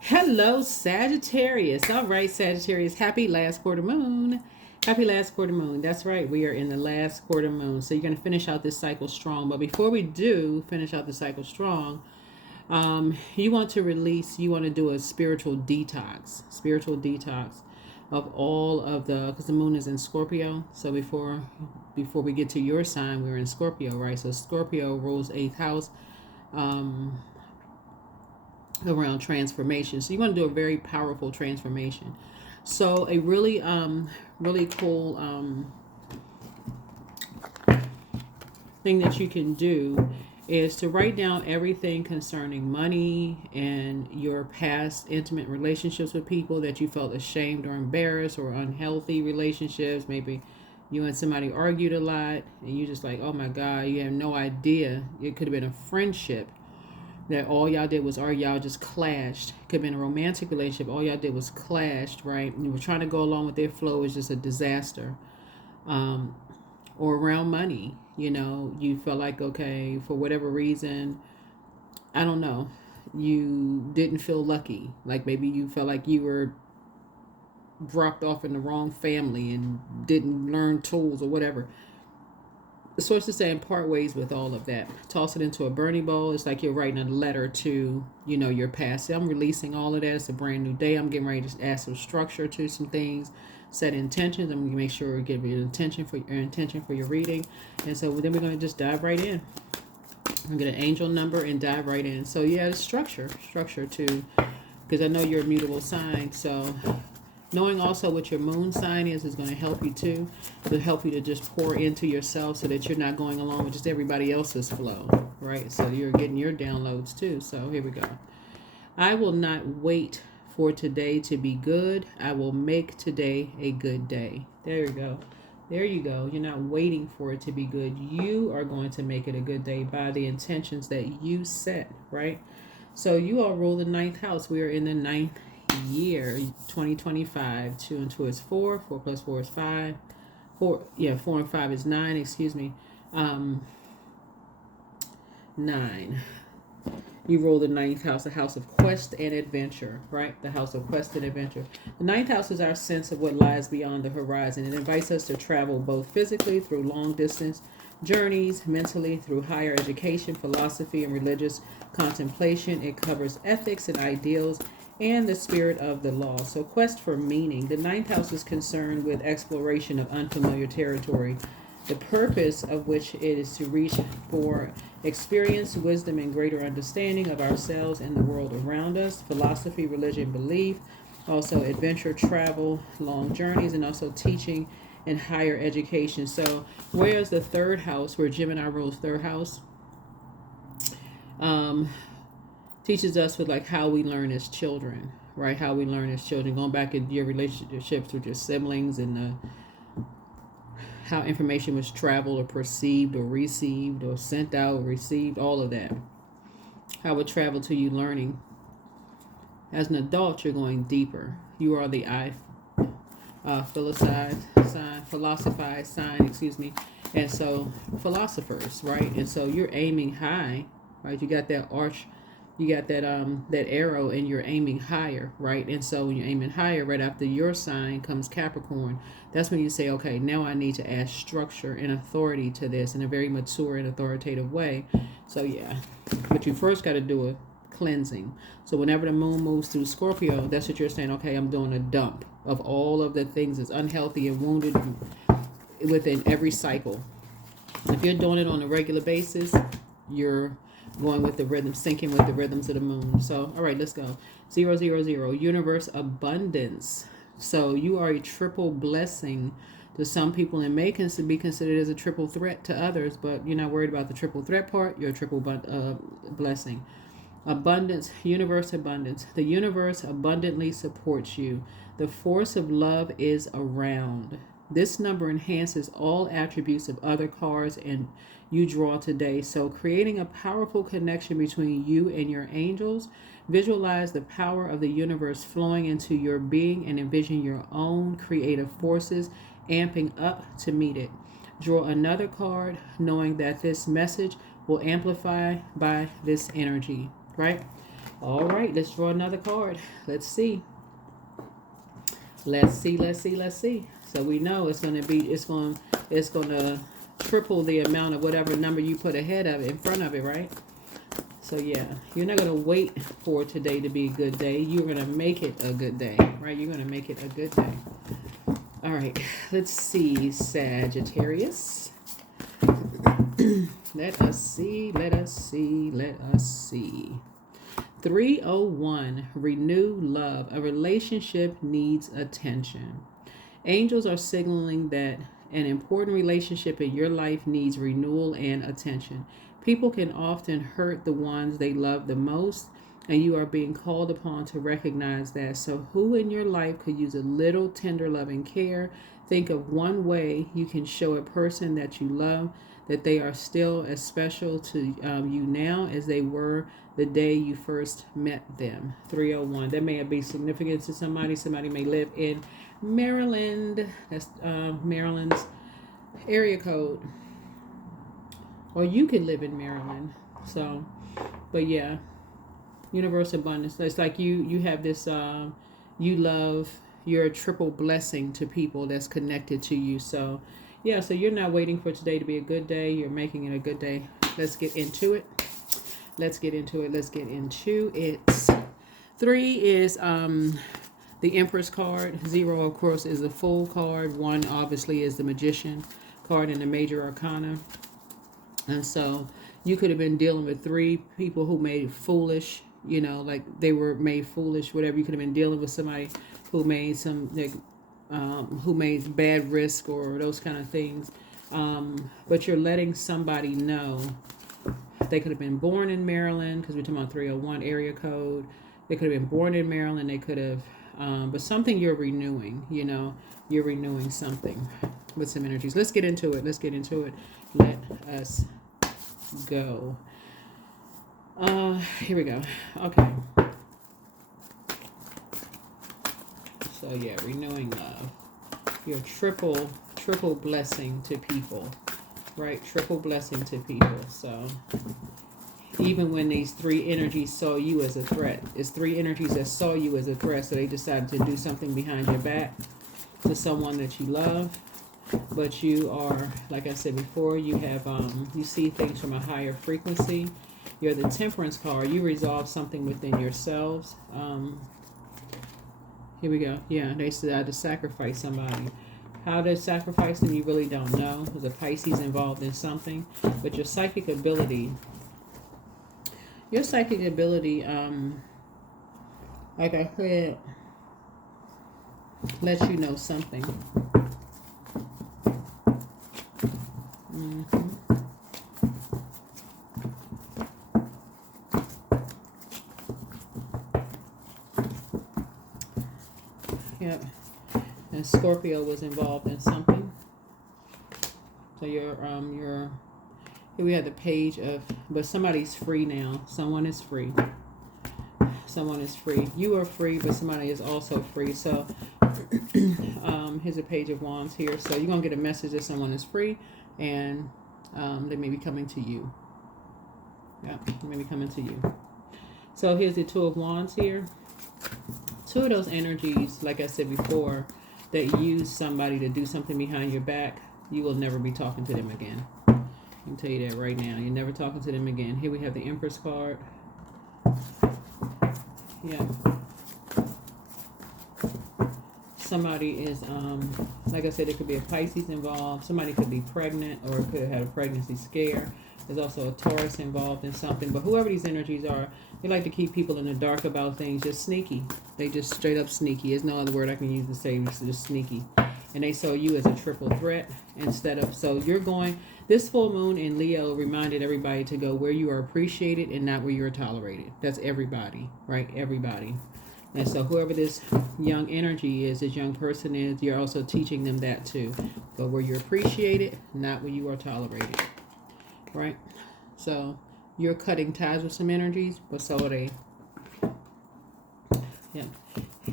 Hello, Sagittarius. All right, Sagittarius. Happy last quarter moon. Happy last quarter moon. That's right. We are in the last quarter moon. So you're going to finish out this cycle strong. But before we do finish out the cycle strong, you want to release, you want to do a spiritual detox of all of the, because the moon is in Scorpio. So before we get to your sign, we're in Scorpio, right? So Scorpio rules eighth house. Around transformation. So you want to do a very powerful transformation. So a really cool thing that you can do is to write down everything concerning money and your past intimate relationships with people that you felt ashamed or embarrassed, or unhealthy relationships. Maybe you and somebody argued a lot and you just like, oh my God, you have no idea. It could have been a friendship that all y'all did was argue, y'all just clashed. Could have been a romantic relationship, all y'all did was clashed, right? And you were trying to go along with their flow, is just a disaster. Or around money, you felt like, okay, for whatever reason, I don't know, you didn't feel lucky. Like maybe you felt like you were dropped off in the wrong family and didn't learn tools or whatever. The sources saying part ways with all of that. Toss it into a burning bowl. It's like you're writing a letter to, your past. So I'm releasing all of that. It's a brand new day. I'm getting ready to add some structure to some things. Set intentions. I'm going to make sure we give you an intention for your reading. And so then we're going to just dive right in. I'm going to get an angel number and dive right in. So yeah, structure to, because I know you're a mutable sign. So knowing also what your moon sign is going to help you too, to help you to just pour into yourself so that you're not going along with just everybody else's flow, right? So you're getting your downloads too. So here we go. I will not wait for today to be good. I will make today a good day. There you go. There you go. You're not waiting for it to be good. You are going to make it a good day by the intentions that you set, right? So you all rule the ninth house. We are in the ninth year, 2025. 2 and 2 is 4. 4 plus 4 is 5. 4 and 5 is 9. Excuse me. 9. You rule the ninth house, a house of quest and adventure, right? The house of quest and adventure. The ninth house is our sense of what lies beyond the horizon. It invites us to travel both physically through long distance journeys, mentally through higher education, philosophy, and religious contemplation. It covers ethics and ideals and the spirit of the law. So quest for meaning. The ninth house is concerned with exploration of unfamiliar territory, the purpose of which it is to reach for experience, wisdom, and greater understanding of ourselves and the world around us. Philosophy, religion, belief, also adventure, travel, long journeys, and also teaching and higher education. So where's the third house, where Gemini rules third house? Teaches us with like how we learn as children, right? How we learn as children, going back in your relationships with your siblings, and how information was traveled or perceived or received or sent out, received, all of that. How it traveled to you learning. As an adult, you're going deeper. You are the philosophize sign, excuse me. And so philosophers, right? And so you're aiming high, right? You got that arch, you got that arrow, and you're aiming higher, right? And so when you're aiming higher, right after your sign comes Capricorn. That's when you say, okay, now I need to add structure and authority to this in a very mature and authoritative way. So yeah, but you first got to do a cleansing. So whenever the moon moves through Scorpio, that's what you're saying. Okay, I'm doing a dump of all of the things that's unhealthy and wounded within every cycle. If you're doing it on a regular basis, you're going with the rhythm, syncing with the rhythms of the moon. So, all right, let's go. 000, universe abundance. So you are a triple blessing to some people, and may be considered as a triple threat to others, but you're not worried about the triple threat part. You're a triple blessing. Abundance, universe abundance. The universe abundantly supports you. The force of love is around. This number enhances all attributes of other cards and you draw today. So creating a powerful connection between you and your angels. Visualize the power of the universe flowing into your being and envision your own creative forces amping up to meet it. Draw another card knowing that this message will amplify by this energy, right? All right, let's draw another card. Let's see. Let's see, let's see, let's see. So we know it's going to be, it's going to triple the amount of whatever number you put ahead of it, in front of it, right? So yeah, you're not going to wait for today to be a good day. You're going to make it a good day, right? You're going to make it a good day. All right, let's see, Sagittarius. Let us see, let us see, let us see. 301, renew love. A relationship needs attention. Angels are signaling that an important relationship in your life needs renewal and attention. People can often hurt the ones they love the most, and you are being called upon to recognize that. So who in your life could use a little tender love and care? Think of one way you can show a person that you love that they are still as special to you now as they were the day you first met them. 301. That may be significant to somebody. Somebody may live in Maryland. That's Maryland's area code. Or you could live in Maryland. So, but yeah, universal abundance. It's like you have this, you love, you're a triple blessing to people that's connected to you. So yeah, so you're not waiting for today to be a good day. You're making it a good day. Let's get into it. Let's get into it. Let's get into it. 3 is the Empress card. 0, of course, is the Fool card. 1, obviously, is the Magician card in the Major Arcana. And so you could have been dealing with 3 people who made foolish, you know, like they were made foolish, whatever. You could have been dealing with somebody who made some, like, who made bad risk or those kind of things. But you're letting somebody know. They could have been born in Maryland, because we're talking about 301 area code. They could have been born in Maryland. They could have, but something you're renewing, you know, you're renewing something with some energies. Let's get into it. Let's get into it. Let us go. Here we go. Okay. So yeah, renewing love. You're triple blessing to people, right? Triple blessing to people. So even when these 3 energies saw you as a threat, it's 3 energies that saw you as a threat, so they decided to do something behind your back to someone that you love. But you are, like I said before, you have you see things from a higher frequency. You're the Temperance card. You resolve something within yourselves. Here we go. Yeah, they decided to sacrifice somebody. How to sacrifice them, you really don't know. There's a Pisces involved in something. But your psychic ability, like I said, lets you know something. Yep. And Scorpio was involved in something. So here we have the page of, but somebody's free now. Someone is free. Someone is free. You are free, but somebody is also free. So here's a page of wands here. So you're going to get a message that someone is free, and they may be coming to you. Yeah, they may be coming to you. So here's the 2 of wands here. 2 of those energies, like I said before, that use somebody to do something behind your back, you will never be talking to them again. I can tell you that right now. You're never talking to them again. Here we have the Empress card. Yeah. Somebody is, like I said, it could be a Pisces involved. Somebody could be pregnant, or could have had a pregnancy scare. There's also a Taurus involved in something. But whoever these energies are, they like to keep people in the dark about things. Just sneaky. They just straight up sneaky. There's no other word I can use to say. It's just sneaky. And they saw you as a triple threat instead of, so you're going, this full moon in Leo reminded everybody to go where you are appreciated and not where you are tolerated. That's everybody, right? Everybody. And so whoever this young energy is, this young person is, you're also teaching them that too. Go where you're appreciated, not where you are tolerated. Right? So you're cutting ties with some energies, but so are they. Yeah.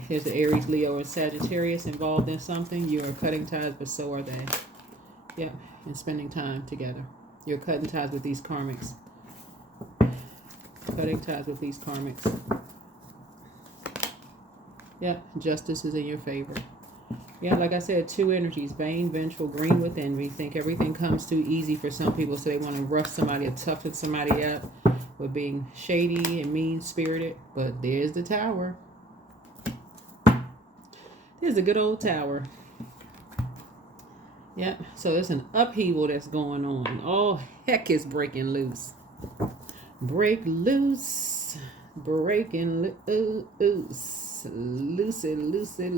Here's the Aries, Leo, and Sagittarius involved in something. You are cutting ties, but so are they. Yeah. And spending time together. You're cutting ties with these karmics. Cutting ties with these karmics. Yep, justice is in your favor. Yeah, like I said, two energies, vain, vengeful, green with envy. Think everything comes too easy for some people, so they want to rough somebody or toughen somebody up with being shady and mean-spirited. But there's the tower. There's a good old tower. Yep, so there's an upheaval that's going on. All heck is breaking loose. Break loose. Breaking loose. Loosey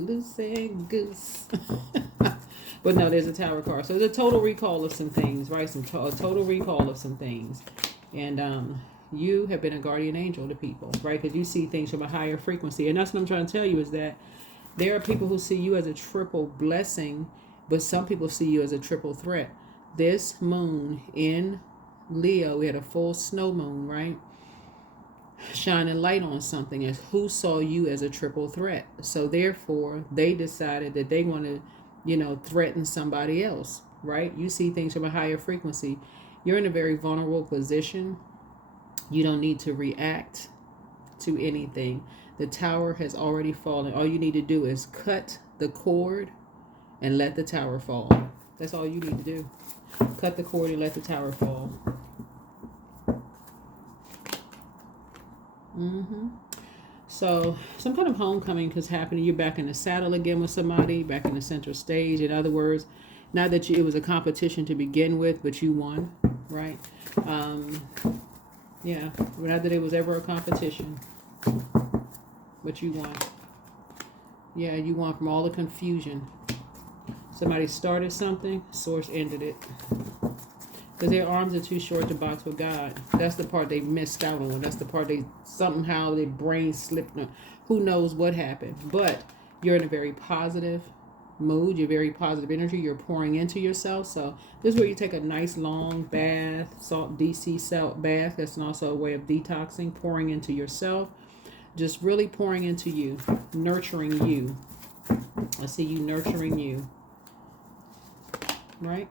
goose. But no, there's a tower card. So there's a total recall of some things, right? A total recall of some things. And you have been a guardian angel to people, right? Because you see things from a higher frequency. And that's what I'm trying to tell you is that there are people who see you as a triple blessing, but some people see you as a triple threat. This moon in Leo, we had a full snow moon, right? Shining light on something as who saw you as a triple threat. So therefore, they decided that they want to, threaten somebody else, right? You see things from a higher frequency. You're in a very vulnerable position. You don't need to react to anything. The tower has already fallen. All you need to do is cut the cord and let the tower fall. That's all you need to do. Cut the cord and let the tower fall. So some kind of homecoming is happening. You're back in the saddle again with somebody, back in the center stage. In other words, not that it was a competition to begin with, but you won, right? Yeah, not that it was ever a competition, but you won. Yeah, you won from all the confusion. Somebody started something, source ended it. Because their arms are too short to box with God. That's the part they missed out on. That's the part somehow their brain slipped on. Who knows what happened. But you're in a very positive mood. You're very positive energy. You're pouring into yourself. So this is where you take a nice long bath, deep sea salt bath. That's also a way of detoxing, pouring into yourself. Just really pouring into you, nurturing you. I see you nurturing you. Right?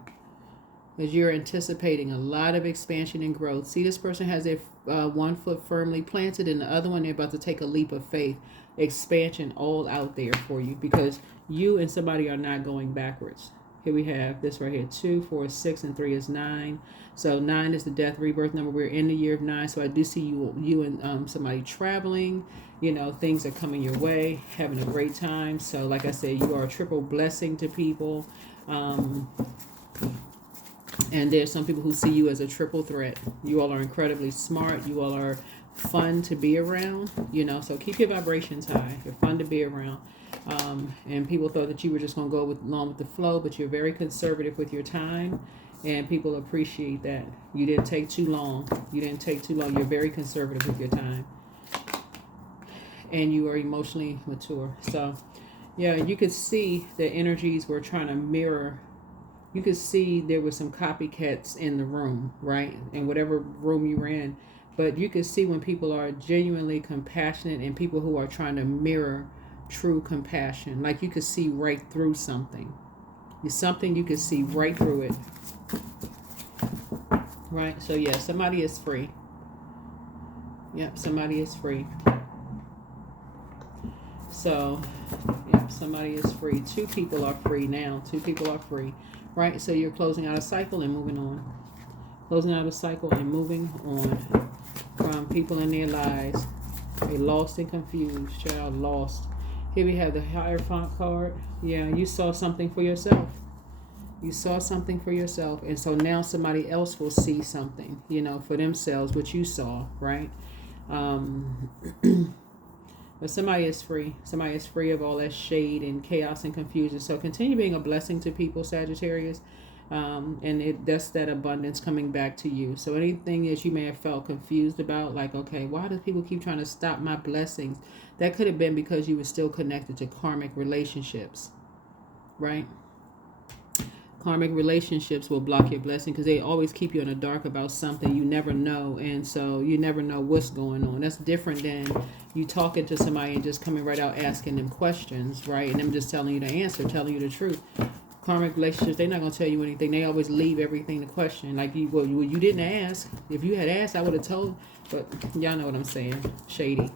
As you're anticipating a lot of expansion and growth. See, this person has their one foot firmly planted, and the other one, they're about to take a leap of faith. Expansion all out there for you, because you and somebody are not going backwards. Here we have this right here, 2, 4, 6, and 3 is 9. So 9 is the death rebirth number. We're in the year of 9. So I do see you and somebody traveling. Things are coming your way, having a great time. So like I said, you are a triple blessing to people. And there's some people who see you as a triple threat. You all are incredibly smart. You all are fun to be around, so keep your vibrations high. You're fun to be around. And people thought that you were just going to go along with the flow, but you're very conservative with your time, and people appreciate that. You didn't take too long. You're very conservative with your time. And you are emotionally mature. So, yeah, you could see the energies were trying to mirror. You could see there were some copycats in the room, right? In whatever room you were in. But you could see when people are genuinely compassionate and people who are trying to mirror true compassion. Like you could see right through something. It's something you could see right through it. Right? So, yeah, somebody is free. Yep, somebody is free. So, yep, somebody is free. 2 people are free now. 2 people are free. Right? So you're closing out a cycle and moving on. Closing out a cycle and moving on from people in their lives. They lost and confused. Child lost. Here we have the Hierophant card. Yeah, you saw something for yourself. You saw something for yourself. And so now somebody else will see something, for themselves, what you saw, right? But somebody is free. Somebody is free of all that shade and chaos and confusion. So continue being a blessing to people, Sagittarius. And that's that abundance coming back to you. So anything that you may have felt confused about, like, okay, why do people keep trying to stop my blessings? That could have been because you were still connected to karmic relationships, right? Karmic relationships will block your blessing because they always keep you in the dark about something you never know. And so you never know what's going on. That's different than you talking to somebody and just coming right out asking them questions, right? And them just telling you the answer, telling you the truth. karmic relationships, they're not going to tell you anything. They always leave everything to question. Like, you didn't ask. If you had asked, I would have told. But y'all know what I'm saying. Shady.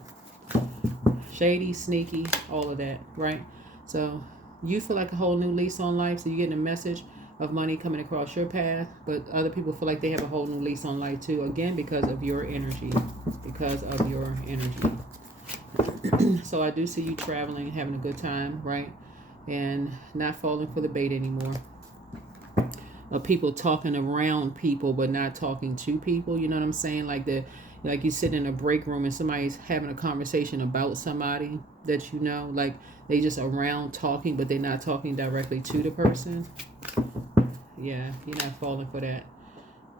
Shady, sneaky, all of that, right? So you feel like a whole new lease on life. So you're getting a message of money coming across your path. But other people feel like they have a whole new lease on life too. Again, because of your energy. Because of your energy. So I do see you traveling and having a good time, right? And not falling for the bait anymore. Of people talking around people but not talking to people. You know what I'm saying? Like you sit in a break room and somebody's having a conversation about somebody that you know. Like they just around talking but they're not talking directly to the person. Yeah, you're not falling for that.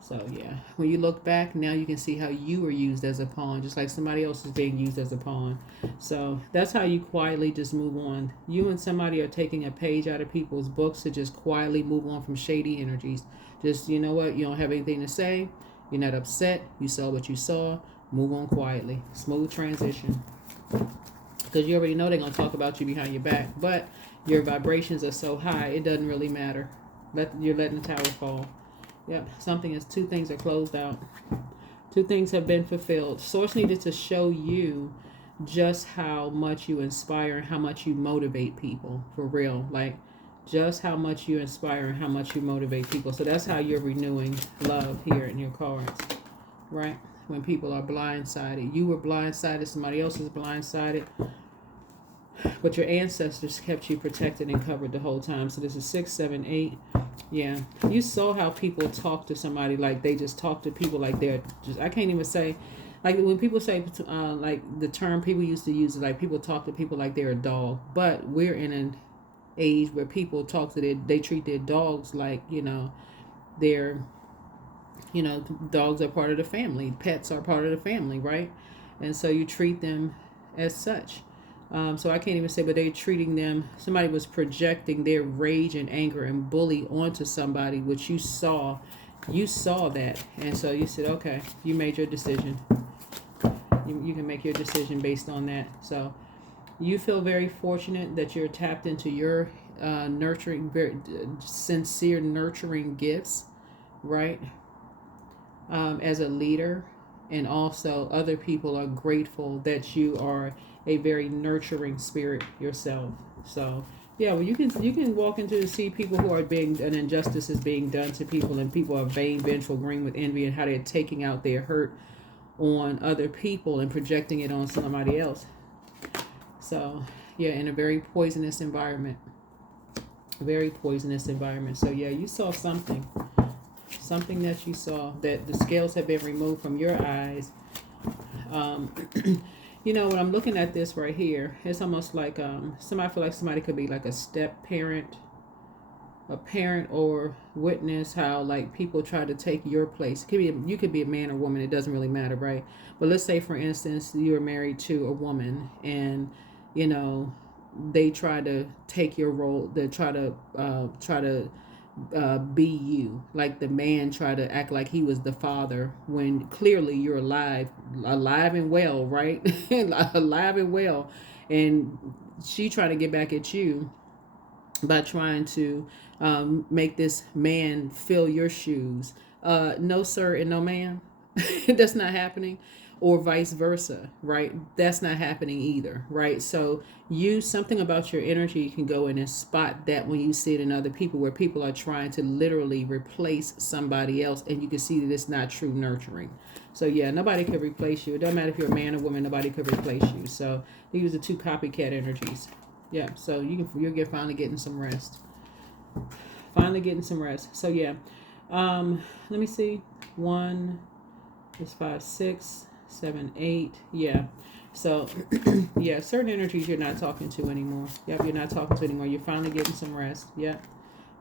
So yeah, when you look back, now you can see how you were used as a pawn, just like somebody else is being used as a pawn. So that's how you quietly just move on. You and somebody are taking a page out of people's books to just quietly move on from shady energies. Just, you know what, you don't have anything to say. You're not upset. You saw what you saw. Move on quietly. Smooth transition. Because you already know they're going to talk about you behind your back. But your vibrations are so high, it doesn't really matter. You're letting the tower fall. Yep, two things are closed out. Two things have been fulfilled. Source needed to show you just how much you inspire and how much you motivate people, for real. Like, just how much you inspire and how much you motivate people. So that's how you're renewing love here in your cards, right? When people are blindsided. You were blindsided, somebody else is blindsided. But your ancestors kept you protected and covered the whole time. So this is 6, 7, 8. Yeah. You saw how people talk to somebody like they just talk to people like they're just, I can't even say, like when people say, like the term people used to use, like people talk to people like they're a dog. But we're in an age where people talk to they treat their dogs like, they're, dogs are part of the family. Pets are part of the family, right? And so you treat them as such. So I can't even say, but they're treating them, somebody was projecting their rage and anger and bully onto somebody, which you saw that. And so you said, okay, you made your decision. You can make your decision based on that. So you feel very fortunate that you're tapped into your nurturing, very sincere nurturing gifts, right? As a leader. And also other people are grateful that you are a very nurturing spirit yourself. So yeah, well you can walk into and see people who are an injustice is being done to people, and people are vain, vengeful, green with envy, and how they're taking out their hurt on other people and projecting it on somebody else. So yeah, in a very poisonous environment. Very poisonous environment. So yeah, you saw something that you saw, that the scales have been removed from your eyes. When I'm looking at this right here, it's almost like somebody, I feel like somebody could be like a step parent, a parent, or witness how like people try to take your place. You could be a man or woman, it doesn't really matter, right? But let's say for instance you're married to a woman and they try to take your role. They try to be you, like the man try to act like he was the father when clearly you're alive and well, right? Alive and well, and she trying to get back at you by trying to make this man fill your shoes. No sir and no ma'am. That's not happening. Or vice versa, right? That's not happening either, right? So something about your energy can go in and spot that when you see it in other people, where people are trying to literally replace somebody else, and you can see that it's not true nurturing. So yeah, nobody could replace you. It doesn't matter if you're a man or woman, nobody could replace you. So these are two copycat energies. Yeah, so you'll get finally getting some rest. So yeah, let me see. 1 is 5, 6, 7, 8. Yeah. So yeah, certain energies you're not talking to anymore. Yep, you're not talking to anymore. You're finally getting some rest. Yep.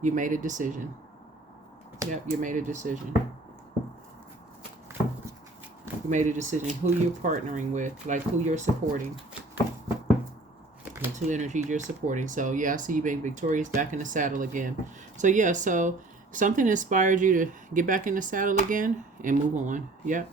You made a decision. Yep, you made a decision. You made a decision who you're partnering with, like who you're supporting. The two energies you're supporting. So yeah, I see you being victorious, back in the saddle again. So yeah, so something inspired you to get back in the saddle again and move on. Yep.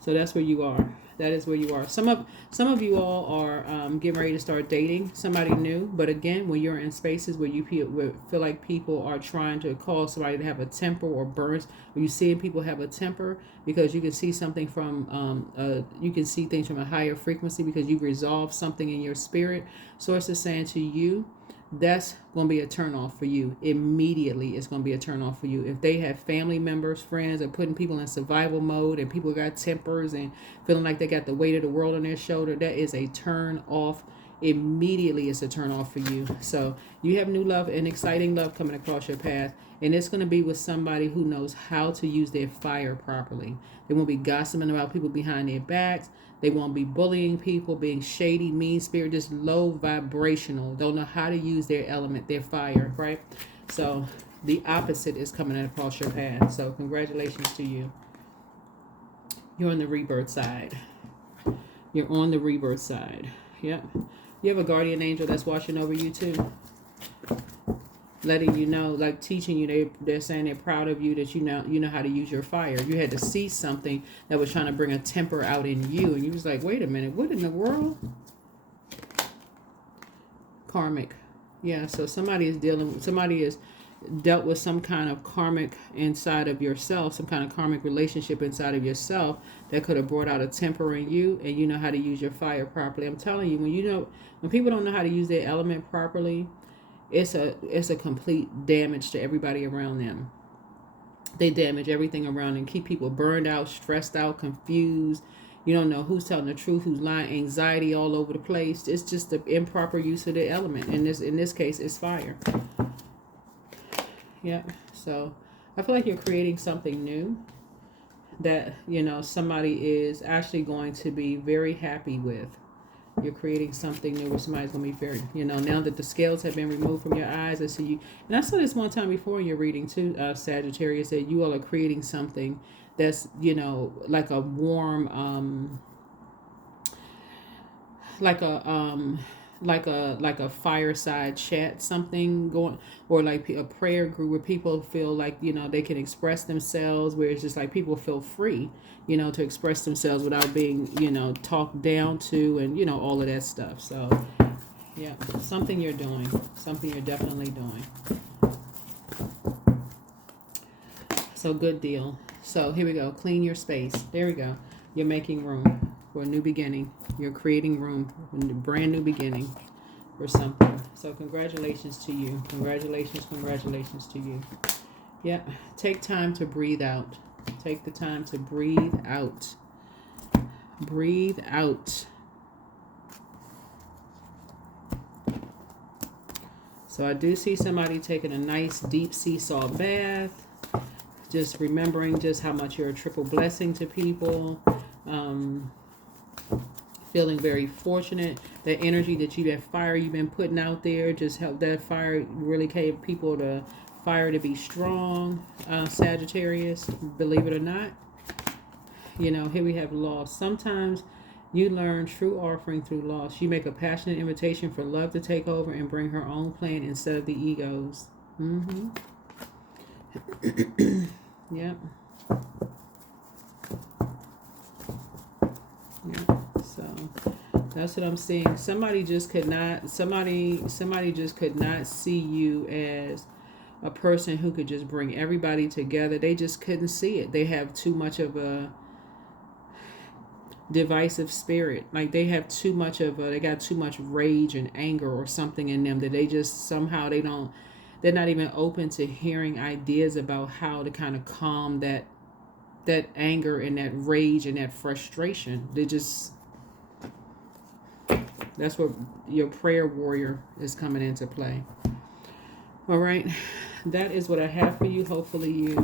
So that's where you are. That is where you are. Some of you all are getting ready to start dating somebody new. But again, when you're in spaces where you feel like people are trying to cause somebody to have a temper or burns, when you see people have a temper, because you can see something from you can see things from a higher frequency because you've resolved something in your spirit. Source is saying to you, that's going to be a turn off for you. Immediately, it's going to be a turn off for you. If they have family members, friends, or putting people in survival mode, and people got tempers and feeling like they got the weight of the world on their shoulder, that is a turn off. Immediately, it's a turn off for you. So you have new love and exciting love coming across your path, and it's going to be with somebody who knows how to use their fire properly. They won't be gossiping about people behind their backs. They won't be bullying people, being shady, mean spirit, just low vibrational. Don't know how to use their element, their fire, right? So the opposite is coming across your path. So congratulations to you. You're on the rebirth side. You're on the rebirth side. Yep. You have a guardian angel that's watching over you too. Letting you know, like teaching you, they're saying they're proud of you, that you know how to use your fire. You had to see something that was trying to bring a temper out in you, and you was like, wait a minute, what in the world? Karmic. Yeah, so somebody is dealt with some kind of karmic inside of yourself, some kind of karmic relationship inside of yourself that could have brought out a temper in you, and you know how to use your fire properly. I'm telling you, when people don't know how to use their element properly, it's a complete damage to everybody around them. They damage everything around and keep people burned out, stressed out, confused. You don't know who's telling the truth, who's lying, anxiety all over the place. It's just the improper use of the element. In this case, it's fire. Yeah. So I feel like you're creating something new that, somebody is actually going to be very happy with. You're creating something new where somebody's going to be very, now that the scales have been removed from your eyes, I see you. And I said this one time before in your reading too, Sagittarius, that you all are creating something that's, like a warm, like a fireside chat, something going, or like a prayer group where people feel like, they can express themselves, where it's just like people feel free, to express themselves without being, talked down to, and, all of that stuff. So, yeah, something you're doing, something you're definitely doing. So good deal. So here we go. Clean your space. There we go. You're making room for a new beginning. You're creating room for a brand new beginning for something. So congratulations to you. Congratulations to you. Yeah. Take time to breathe out. Take the time to breathe out. Breathe out. So I do see somebody taking a nice deep sea salt bath. Just remembering just how much you're a triple blessing to people. Feeling very fortunate. The energy that fire you've been putting out there, just help that fire really gave people the fire to be strong. Sagittarius, believe it or not. Here we have loss. Sometimes you learn true offering through loss. You make a passionate invitation for love to take over and bring her own plan instead of the egos. Yep. Yeah. So that's what I'm seeing. Somebody just could not see you as a person who could just bring everybody together. They just couldn't see it. They have too much of a divisive spirit. Like they got too much rage and anger or something in them that they just somehow they're not even open to hearing ideas about how to kind of calm that anger and that rage and that frustration. That's where your prayer warrior is coming into play. All right. That is what I have for you. Hopefully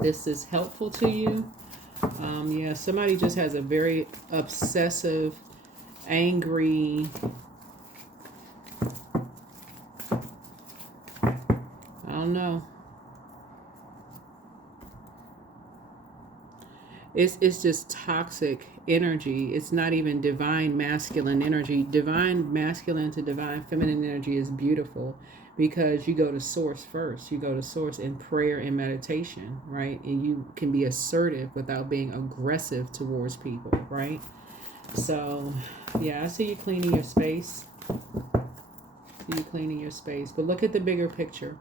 this is helpful to you. Yeah, somebody just has a very obsessive, angry, I don't know. It's just toxic energy. It's not even divine masculine energy. Divine masculine to divine feminine energy is beautiful because you go to source first. You go to source in prayer and meditation, right? And you can be assertive without being aggressive towards people, right? So, yeah, I see you cleaning your space. But look at the bigger picture.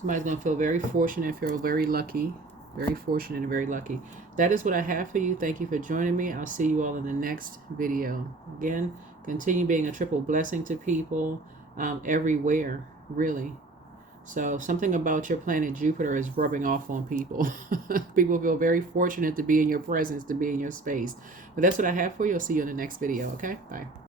Somebody's going to feel very fortunate, feel very lucky. Very fortunate and very lucky. That is what I have for you. Thank you for joining me. I'll see you all in the next video. Again, continue being a triple blessing to people everywhere, really. So something about your planet Jupiter is rubbing off on people. People feel very fortunate to be in your presence, to be in your space. But that's what I have for you. I'll see you in the next video, okay? Bye.